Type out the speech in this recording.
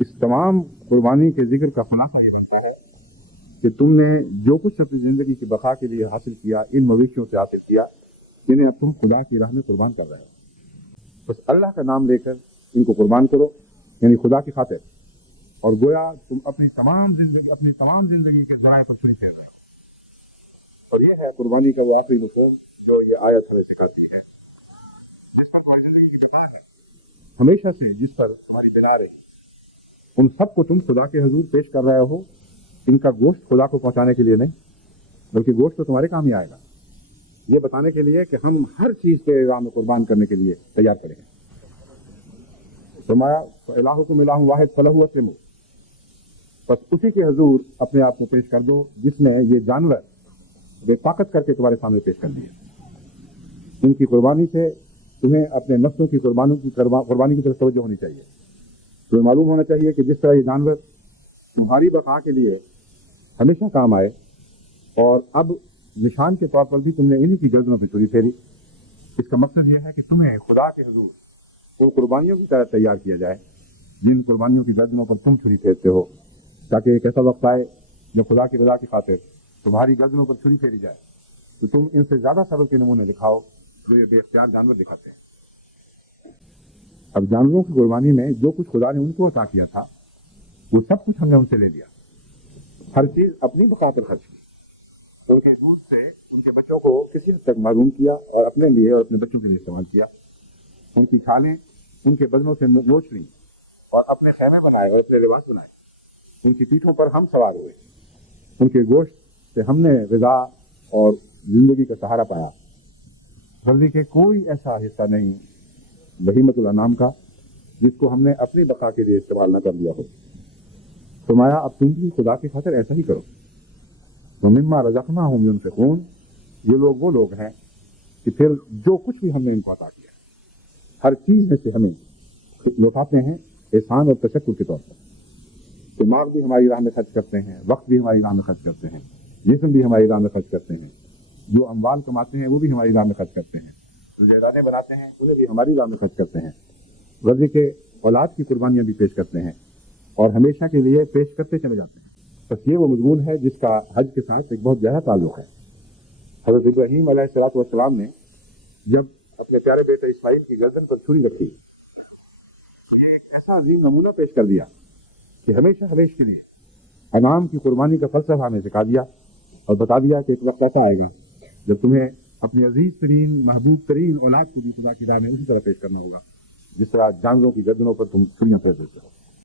اس تمام قربانی کے ذکر کا خلاصہ یہ بنتا ہے کہ تم نے جو کچھ اپنی زندگی کی بقا کے لیے حاصل کیا، ان مویشیوں سے حاصل کیا، جنہیں اب تم خدا کی راہ میں قربان کر رہے ہو، بس اللہ کا نام لے کر ان کو قربان کرو، یعنی خدا کی خاطر، اور گویا تم اپنی تمام زندگی کے ذرائع پر چھری پھیر رہے ہو۔ اور یہ ہے قربانی کا وہ آخری نقطہ جو یہ آیت ہمیں سکھاتی ہے۔ جس پر تمہاری زندگی کی بنا ہے، ہمیشہ سے جس پر تمہاری بنا رہی، ان سب کو تم خدا کے حضور پیش کر رہے ہو، ان کا گوشت خدا کو پہنچانے کے لیے نہیں، بلکہ گوشت تو تمہارے کام ہی آئے گا، یہ بتانے کے لیے کہ ہم ہر چیز کے راہ میں قربان کرنے کے لیے تیار کریں گے۔ فرمایا الہکم الہ واحد فلہ اسلموا، بس اسی کے حضور اپنے آپ کو پیش کر دو جس نے یہ جانور بے طاقت کر کے تمہارے سامنے پیش کر دیے۔ ان کی قربانی سے تمہیں اپنے نفسوں کی قربانی کی طرف توجہ ہونی چاہیے۔ تمہیں معلوم ہونا چاہیے کہ جس طرح یہ جانور تمہاری بقا کے لیے ہمیشہ کام آئے، اور اب نشان کے طور پر بھی تم نے انہی کی گردنوں پہ چھری پھیری، اس کا مقصد یہ ہے کہ تمہیں خدا کے حضور ان قربانیوں کی طرح تیار کیا جائے جن قربانیوں کی گردنوں پر تم چھری پھیرتے ہو، تاکہ ایک ایسا وقت آئے جب خدا کی رضا کی خاطر تمہاری گردنوں پر چھری پھیری جائے تو تم ان سے زیادہ صبر کے نمونے دکھاؤ جو یہ بے اختیار جانور دکھاتے ہیں۔ اب جانوروں کی قربانی میں جو کچھ خدا نے ان کو عطا کیا تھا وہ سب کچھ ہم نے ان سے لے لیا، ہر چیز اپنی بقا پر خرچ کی، ان کے دودھ سے ان کے بچوں کو کسی حد تک معلوم کیا اور اپنے لیے اور اپنے بچوں کے لیے استعمال کیا، ان کی چھالیں ان کے بدنوں سے نوچ لیں اور اپنے خیمے بنائے اور اپنے لباس بنائے، ان کی پیٹھوں پر ہم سوار ہوئے، ان کے گوشت سے ہم نے غذا اور زندگی کا سہارا پایا، غرضی کہ کوئی ایسا حصہ نہیں بہیمۃ الانعام کا جس کو ہم نے اپنی بقا کے لیے استعمال نہ کر لیا ہو۔ فرمایا اب تم بھی خدا کی خاطر ایسا ہی کرو۔ وَمِمَّا رَزَقْنَاهُمْ يُنْفِقُونَ، یہ وہ لوگ ہیں کہ پھر جو کچھ بھی ہم نے ان کو عطا کیا ہر چیز میں سے ہمیں لوٹاتے ہیں احسان اور تشکر کے طور پر۔ دماغ بھی ہماری راہ میں خرچ کرتے ہیں، وقت بھی ہماری راہ میں خرچ کرتے ہیں، جسم بھی ہماری راہ میں خرچ کرتے ہیں، جو اموال کماتے ہیں وہ بھی ہماری راہ میں خرچ کرتے ہیں، جو جائیدادیں بناتے ہیں انہیں بھی ہماری راہ میں خرچ کرتے ہیں، غرضی کے اولاد کی قربانیاں بھی پیش کرتے ہیں اور ہمیشہ کے لیے پیش کرتے چلے جاتے ہیں۔ بس یہ وہ مضمون ہے جس کا حج کے ساتھ ایک بہت گہرا تعلق ہے۔ حضرت ابراہیم علیہ الصلوۃ والسلام نے جب اپنے پیارے بیٹے اسماعیل کی گردن پر چھری رکھی تو یہ ایک ایسا عظیم نمونہ پیش کر دیا کہ ہمیشہ ہمیشہ کے لیے انعام کی قربانی کا فلسفہ ہمیں سکھا دیا اور بتا دیا کہ ایک وقت ایسا آئے گا جب تمہیں اپنی عزیز ترین محبوب ترین اولاد کو بھی خدا کی راہ میں اسی طرح پیش کرنا ہوگا جس طرح جانوروں کی گردنوں پر تم چھریاں پھیر دیتے ہو۔